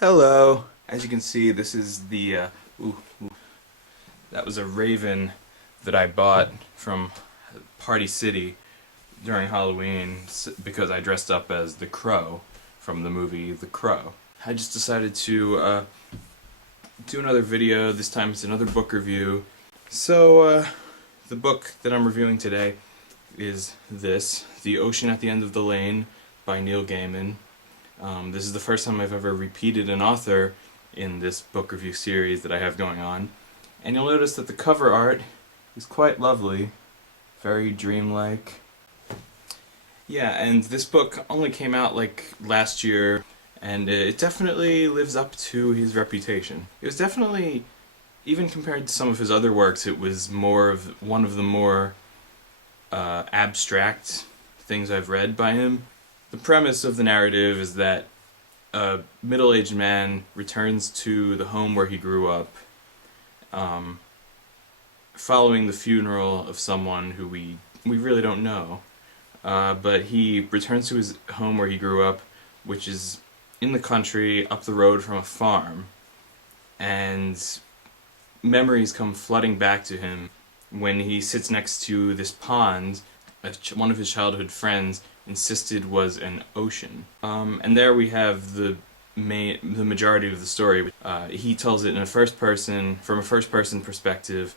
Hello. As you can see, this is the, that was a raven that I bought from Party City during Halloween because I dressed up as the Crow from the movie The Crow. I just decided to do another video. This time it's another book review. So, the book that I'm reviewing today is this, The Ocean at the End of the Lane by Neil Gaiman. This is the first time I've ever repeated an author in this book review series that I have going on. And you'll notice that the cover art is quite lovely, very dreamlike. Yeah, and this book only came out like last year, and it definitely lives up to his reputation. It was definitely, even compared to some of his other works, it was one of the more abstract things I've read by him. The premise of the narrative is that a middle-aged man returns to the home where he grew up, following the funeral of someone who we really don't know. But he returns to his home where he grew up, which is in the country, up the road from a farm, and memories come flooding back to him when he sits next to this pond one of his childhood friends insisted was an ocean. And there we have the majority of the story. He tells it in from a first-person perspective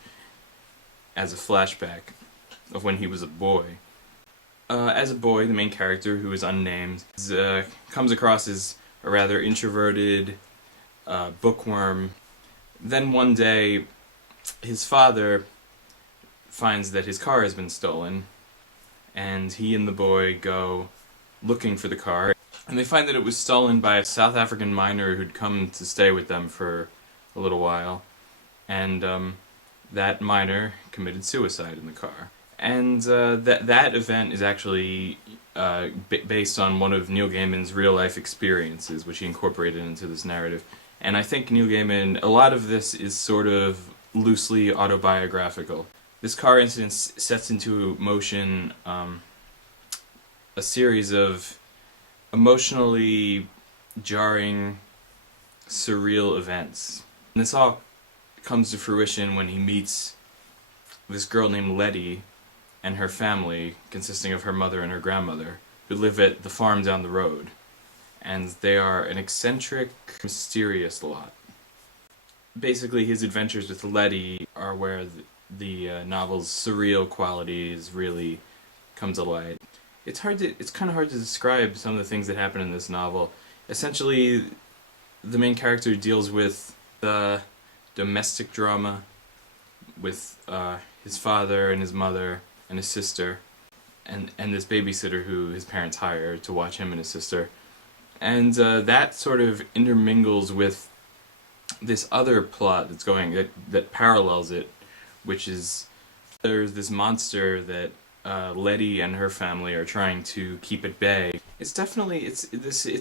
as a flashback of when he was a boy. As a boy, the main character, who is unnamed, comes across as a rather introverted bookworm. Then one day, his father finds that his car has been stolen, and he and the boy go looking for the car, and they find that it was stolen by a South African miner who'd come to stay with them for a little while, and that miner committed suicide in the car. And that event is actually based on one of Neil Gaiman's real-life experiences, which he incorporated into this narrative. And I think Neil Gaiman, a lot of this is sort of loosely autobiographical. This car incident sets into motion a series of emotionally jarring, surreal events. And this all comes to fruition when he meets this girl named Letty and her family, consisting of her mother and her grandmother, who live at the farm down the road. And they are an eccentric, mysterious lot. Basically, his adventures with Letty are where the novel's surreal qualities really come to light. It's kind of hard to describe some of the things that happen in this novel. Essentially, the main character deals with the domestic drama with his father and his mother and his sister, and this babysitter who his parents hire to watch him and his sister. And that sort of intermingles with this other plot that's going that parallels it, which is there's this monster that Letty and her family are trying to keep at bay. It's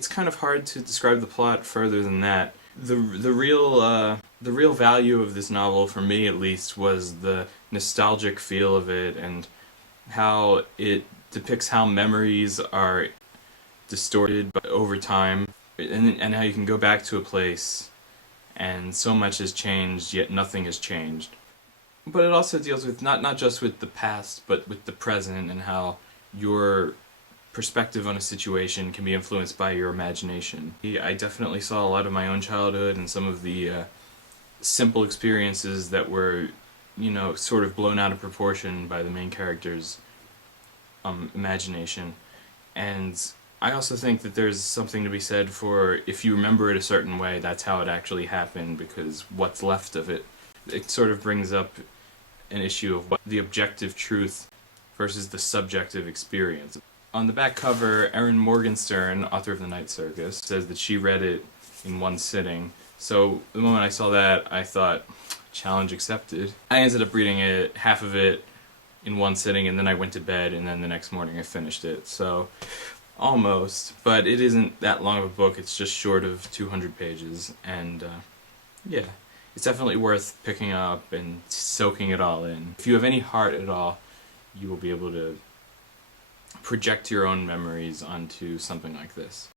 kind of hard to describe the plot further than that. The real value of this novel, for me at least, was the nostalgic feel of it and how it depicts how memories are distorted over time, and how you can go back to a place and so much has changed, yet nothing has changed. But it also deals with not just with the past, but with the present, and how your perspective on a situation can be influenced by your imagination. I definitely saw a lot of my own childhood and some of the simple experiences that were, sort of blown out of proportion by the main character's imagination. And I also think that there's something to be said for, if you remember it a certain way, that's how it actually happened, because what's left of it. It sort of brings up an issue of what the objective truth versus the subjective experience. On the back cover, Erin Morgenstern, author of The Night Circus, says that she read it in one sitting. So the moment I saw that, I thought, challenge accepted. I ended up reading half of it in one sitting, and then I went to bed, and then the next morning I finished it. So almost, but it isn't that long of a book. It's just short of 200 pages, and yeah, it's definitely worth picking up and soaking it all in. If you have any heart at all, you will be able to project your own memories onto something like this.